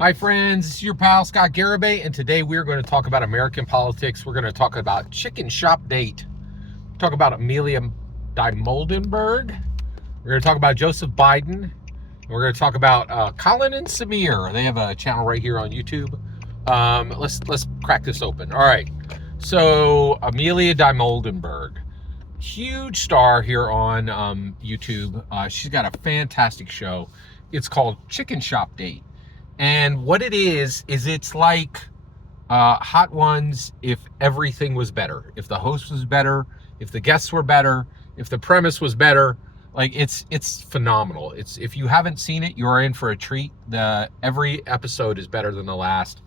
Hi friends, it's your pal Scott Garibay, and today we're going to talk about American politics. We're going to talk about Chicken Shop Date, talk about Amelia Moldenberg, we're going to talk about Joseph Biden, and we're going to talk about Colin and Samir. They have a channel right here on YouTube. Let's crack this open. All right, so Amelia Moldenberg, huge star here on YouTube. She's got a fantastic show. It's called Chicken Shop Date. And what it is it's like Hot Ones if everything was better. If the host was better, if the guests were better, if the premise was better. Like it's phenomenal. It's, if you haven't seen it, you're in for a treat. Every episode is better than the last.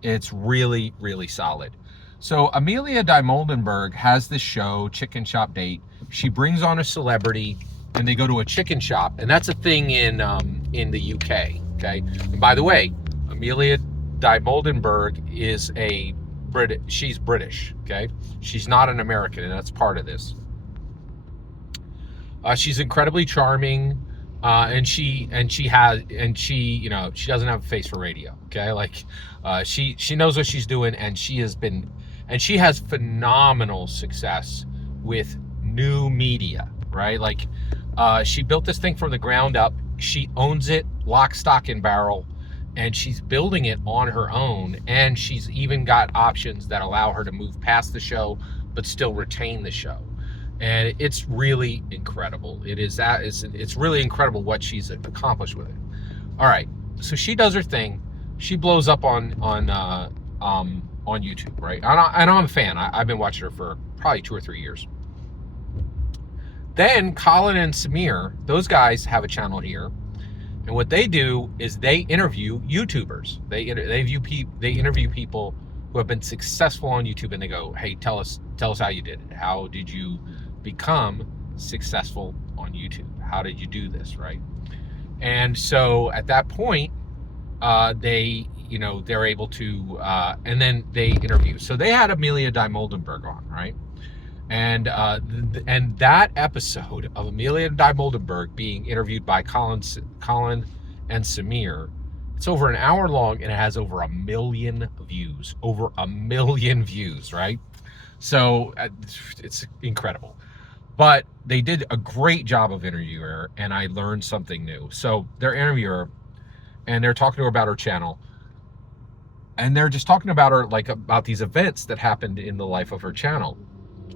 It's really, really solid. So Amelia Moldenberg has this show, Chicken Shop Date. She brings on a celebrity and they go to a chicken shop, and that's a thing in the UK. Okay, and by the way, Amelia Moldenberg is she's British. Okay, she's not an American, and that's part of this. She's incredibly charming, and she doesn't have a face for radio. Okay, like she knows what she's doing, and she has phenomenal success with new media. Right, like she built this thing from the ground up. She owns it, lock, stock, and barrel, and she's building it on her own. And she's even got options that allow her to move past the show, but still retain the show. And it's really incredible. It's really incredible what she's accomplished with it. All right, so she does her thing. She blows up on YouTube, right? And I'm a fan. I've been watching her for probably 2 or 3 years. Then Colin and Samir, those guys have a channel here, and what they do is they interview YouTubers. They interview people who have been successful on YouTube, and they go, "Hey, tell us how you did it. How did you become successful on YouTube? How did you do this?" Right? And so at that point, they're able to, and then they interview. So they had Amelia Moldenberg on, right? And that episode of Amelia Moldenberg being interviewed by Colin and Samir, it's over an hour long, and it has over 1 million views. Over 1 million views, right? So it's incredible. But they did a great job of interviewing her, and I learned something new. So they're interviewing her, and they're talking to her about her channel, and they're just talking about her, like about these events that happened in the life of her channel.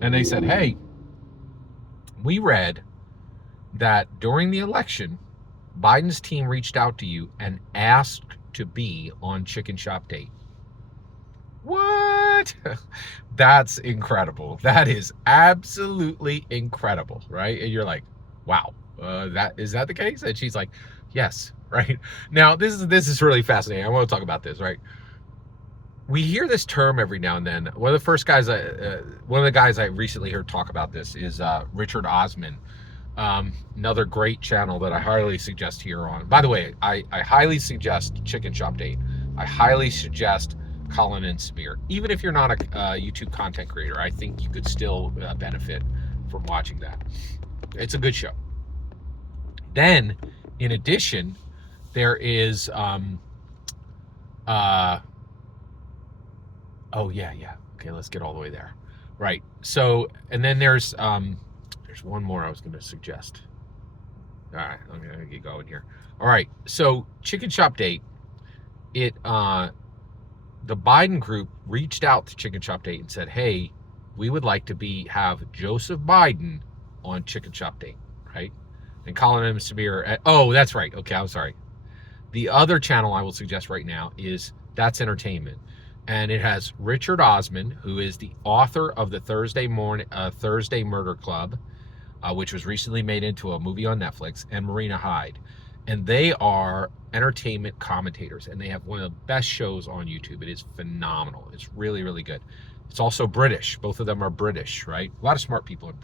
And they said, "Hey, we read that during the election, Biden's team reached out to you and asked to be on Chicken Shop Date." What? That's incredible. That is absolutely incredible, right? And you're like, wow, is that the case? And she's like, yes, right? Now, this is really fascinating. I want to talk about this, right? We hear this term every now and then. One of the guys I recently heard talk about this is Richard Osman. Another great channel that I highly suggest here on. By the way, I highly suggest Chicken Shop Date. I highly suggest Colin and Samir. Even if you're not a YouTube content creator, I think you could still benefit from watching that. It's a good show. Then, in addition, there is oh yeah. Okay, let's get all the way there. Right. So, and then there's one more I was going to suggest. All right, I'm going to get going here. All right. So, Chicken Shop Date, the Biden group reached out to Chicken Shop Date and said, "Hey, we would like to have Joseph Biden on Chicken Shop Date," right? And Colin and Samir, oh, that's right. Okay, I'm sorry. The other channel I will suggest right now is That's Entertainment. And it has Richard Osman, who is the author of the Thursday Murder Club, which was recently made into a movie on Netflix, and Marina Hyde. And they are entertainment commentators, and they have one of the best shows on YouTube. It is phenomenal. It's really, really good. It's also British. Both of them are British, right? A lot of smart people in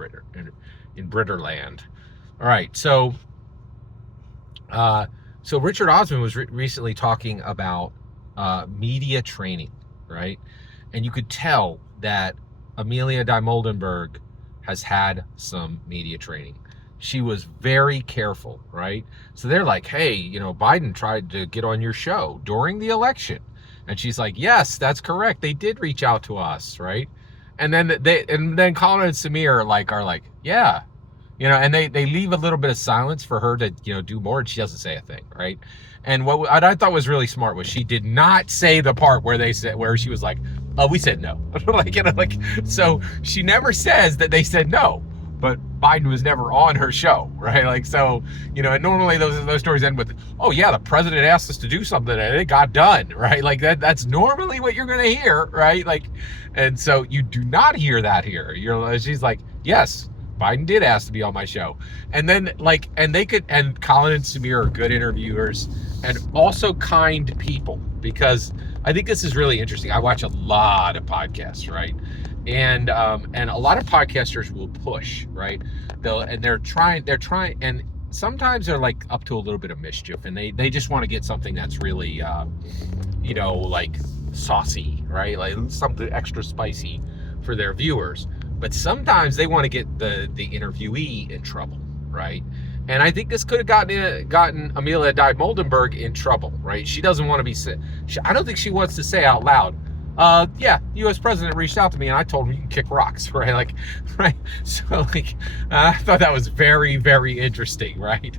Britterland. All right, so Richard Osman was recently talking about media training, right? And you could tell that Amelia Moldenberg has had some media training. she was very careful, right? So they're like, hey, Biden tried to get on your show during the election. And she's like, yes, that's correct. They did reach out to us, right? And then Colin and Samir are like, yeah. And they leave a little bit of silence for her to, do more, and she doesn't say a thing, right? And what I thought was really smart was she did not say the part where she was like, oh, we said no. So she never says that they said no, but Biden was never on her show, right? And normally those stories end with, oh yeah, the president asked us to do something and it got done, right? That's normally what you're going to hear, right? And so you do not hear that here. She's like, yes, Biden did ask to be on my show. And then and Colin and Samir are good interviewers and also kind people, because I think this is really interesting. I watch a lot of podcasts, right? And a lot of podcasters will push, right? They're trying, and sometimes they're like up to a little bit of mischief, and they just want to get something that's really, saucy, right? Like something extra spicy for their viewers. But sometimes they want to get the interviewee in trouble, right? And I think this could have gotten Amelia Moldenberg in trouble, right? She doesn't want to be I don't think she wants to say out loud, yeah, the U.S. president reached out to me and I told him you can kick rocks, right? Right. So I thought that was very, very interesting, right?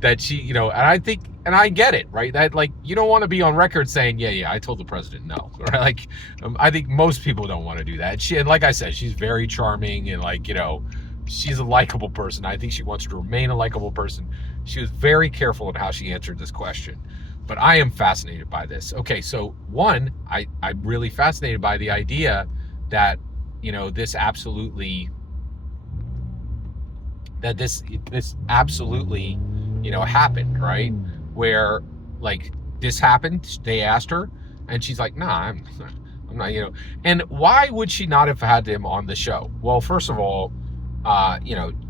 That she, and I think, and I get it, right? That you don't want to be on record saying, yeah, I told the president no, right? I think most people don't want to do that. And like I said, she's very charming and she's a likable person. I think she wants to remain a likable person. She was very careful in how she answered this question. But I am fascinated by this. Okay, so one, I'm really fascinated by the idea that, this absolutely, happened, right? Where this happened, they asked her, and she's like, nah, I'm not, And why would she not have had him on the show? Well, first of all,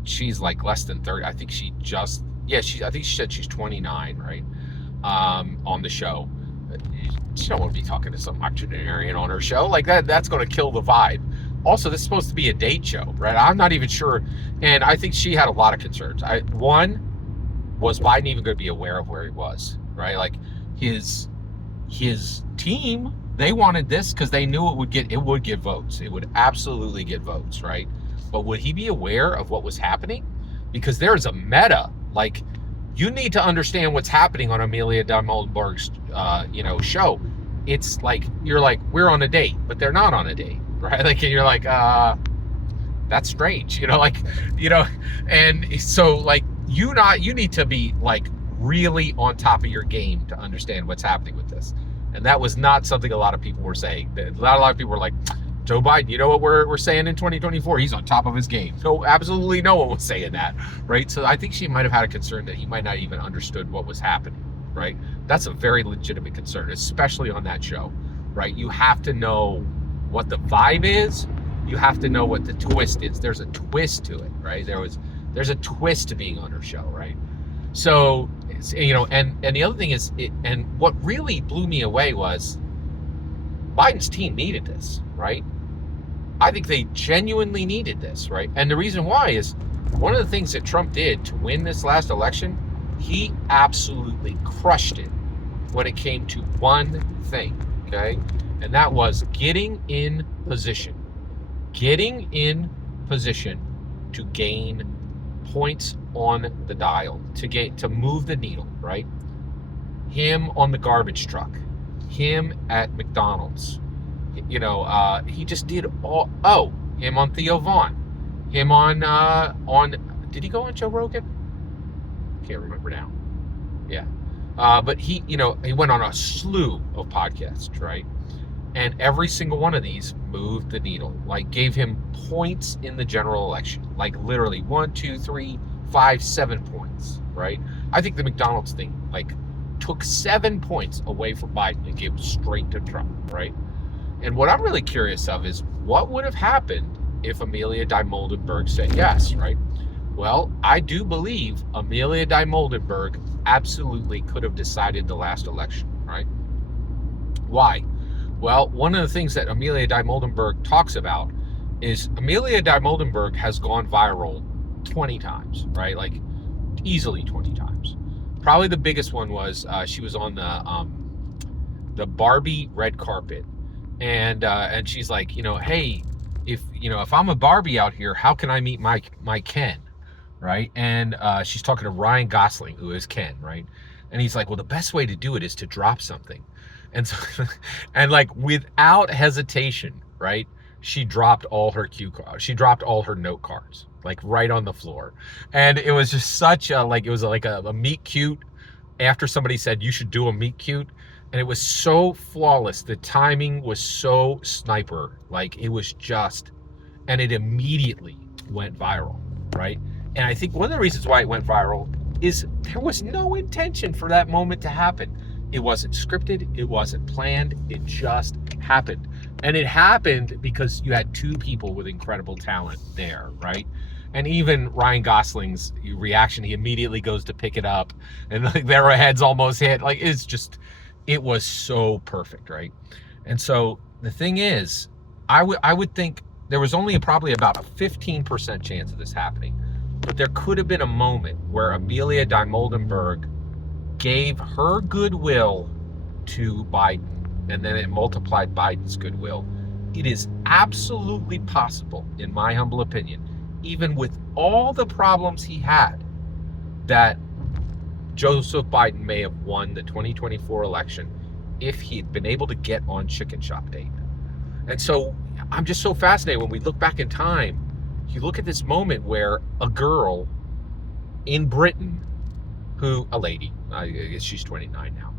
she's less than 30. I think she said she's 29, right? On the show. She don't want to be talking to some octogenarian on her show. That's going to kill the vibe. Also, this is supposed to be a date show, right? I'm not even sure. And I think she had a lot of concerns. One, was Biden even going to be aware of where he was, right? His team, they wanted this because they knew it would get votes. It would absolutely get votes, right? But would he be aware of what was happening? Because there's a meta, you need to understand what's happening on Amelia Moldenberg's, show. It's you're we're on a date, but they're not on a date, right? And you're that's strange, and so you need to be really on top of your game to understand what's happening with this. And that was not something a lot of people were saying. A lot of people were like, Joe Biden, you know what we're saying in 2024? He's on top of his game. No, absolutely no one was saying that, right? So I think she might have had a concern that he might not even understood what was happening, right? That's a very legitimate concern, especially on that show, right? You have to know what the vibe is. You have to know what the twist is. There's a twist to it, right? There's a twist to being on her show, right? So, and the other thing is, and what really blew me away was Biden's team needed this, right? I think they genuinely needed this, right? And the reason why is one of the things that Trump did to win this last election, he absolutely crushed it when it came to one thing, okay? And that was getting in position to gain points on the dial, to move the needle, right? Him on the garbage truck, him at McDonald's, he just did him on Theo Vaughn, him on did he go on Joe Rogan? Can't remember now. Yeah. But he went on a slew of podcasts, right? And every single one of these moved the needle, gave him points in the general election, literally 1, 2, 3, 5, 7 points, right? I think the McDonald's thing, took 7 points away from Biden and gave straight to Trump, right? And what I'm really curious of is what would have happened if Amelia Moldenberg said yes, right? Well, I do believe Amelia Moldenberg absolutely could have decided the last election, right? Why? Well, one of the things that Amelia Moldenberg talks about is Amelia Moldenberg has gone viral 20 times, right? Like easily 20 times. Probably the biggest one was she was on the Barbie red carpet, and she's like, hey, if I'm a Barbie out here, how can I meet my Ken, right? And she's talking to Ryan Gosling, who is Ken, right? And he's like, well, the best way to do it is to drop something, and so and like without hesitation, right? She dropped all her cue cards. She dropped all her note cards, like right on the floor, and it was just such a like it was like a meet cute after somebody said you should do a meet cute, and it was so flawless. The timing was so sniper, like it was just, and it immediately went viral, right? And I think one of the reasons why it went viral is there was no intention for that moment to happen. It wasn't scripted, it wasn't planned, it just happened. And it happened because you had two people with incredible talent there, right? And even Ryan Gosling's reaction, he immediately goes to pick it up, and like their heads almost hit. Like it was so perfect, right? And so the thing is, I would think there was only probably about a 15% chance of this happening, but there could have been a moment where Amelia de Moldenberg gave her goodwill to Biden, and then it multiplied Biden's goodwill. It is absolutely possible, in my humble opinion, even with all the problems he had, that Joseph Biden may have won the 2024 election if he'd been able to get on Chicken Shop Date. And so I'm just so fascinated when we look back in time. You look at this moment where a girl in Britain, a lady, I guess she's 29 now,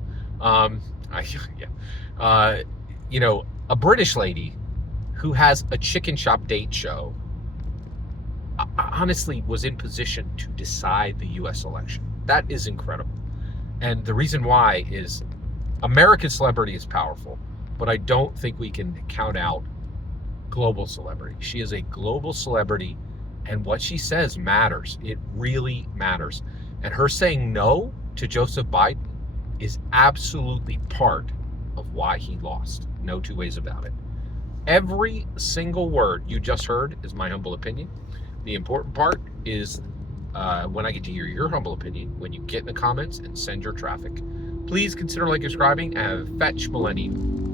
a British lady who has a Chicken Shop Date show, honestly was in position to decide the U.S. election. That is incredible. And the reason why is American celebrity is powerful, but I don't think we can count out global celebrity. She is a global celebrity, and what she says matters. It really matters. And her saying no to Joseph Biden is absolutely part of why he lost. No two ways about it. Every single word you just heard is my humble opinion. The important part is when I get to hear your humble opinion, when you get in the comments and send your traffic. Please consider like, subscribing, and fetch Millennium.